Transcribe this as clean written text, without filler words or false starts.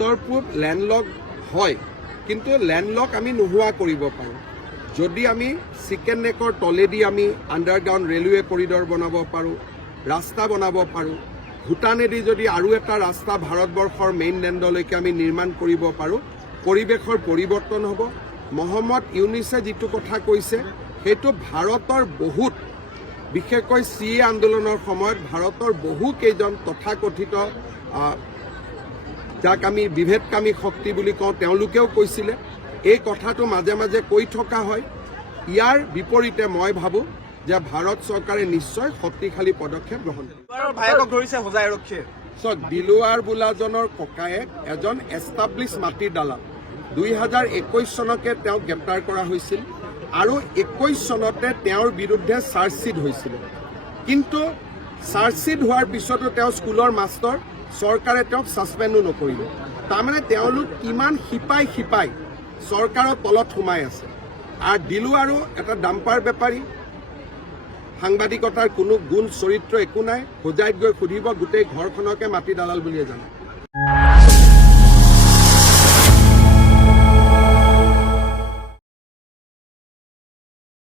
উত্তৰ পূব ল্যান্ডলক হয়, কিন্তু ল্যান্ডলক আমি নোহোৱা কৰিব পাৰোঁ যদি আমি চিকেন নেকৰ তলেদি আমি আণ্ডাৰগ্ৰাউণ্ড ৰেলৱে কৰিডৰ বনাব পাৰোঁ, ৰাস্তা বনাব পাৰোঁ। ভূটানেদি যদি আৰু এটা ৰাস্তা ভাৰতবৰ্ষৰ মেইনলেণ্ডলৈকে আমি নিৰ্মাণ কৰিব পাৰোঁ, পৰিৱেশৰ পৰিৱৰ্তন হ'ব। মহম্মদ ইউনিছে যিটো কথা কৈছে সেইটো ভাৰতৰ বহুত, বিশেষকৈ CA আন্দোলনৰ সময়ত ভাৰতৰ বহু কেইজন তথাকথিত যাক আমি বিভেদকামী শক্তি বুলি কওঁ তেওঁলোকেও কৈছিলে। এই কথাটো মাজে মাজে কৈ থকা হয়। ইয়াৰ বিপৰীতে মই ভাবোঁ যে ভাৰত চৰকাৰে নিশ্চয় শক্তিশালী পদক্ষেপ গ্ৰহণ কৰিব। চক দিলৱাৰ বোলাজনৰ ককায়েক এজন এষ্টাব্লিছ মাটিৰ দালাল। 2021 চনকে তেওঁক গ্ৰেপ্তাৰ কৰা হৈছিল আৰু 21 চনতে তেওঁৰ বিৰুদ্ধে চাৰ্জশ্বিট হৈছিল। কিন্তু চাৰ্জশ্বিট হোৱাৰ পিছতো তেওঁ স্কুলৰ মাষ্টৰ, চৰকাৰে তেওঁক ছাছপেণ্ডো নকৰিলে। তাৰমানে তেওঁলোক কিমান শিপাই শিপাই চৰকাৰৰ তলত সোমাই আছে। আৰু দিলৱাৰো এটা ডাম্পাৰ বেপাৰী, সাংবাদিকতাৰ কোনো গুণ চৰিত্ৰ একো নাই। হোজাইত গৈ সুধিব, গোটেই ঘৰখনকে মাটি দালাল বুলিয়ে জানে।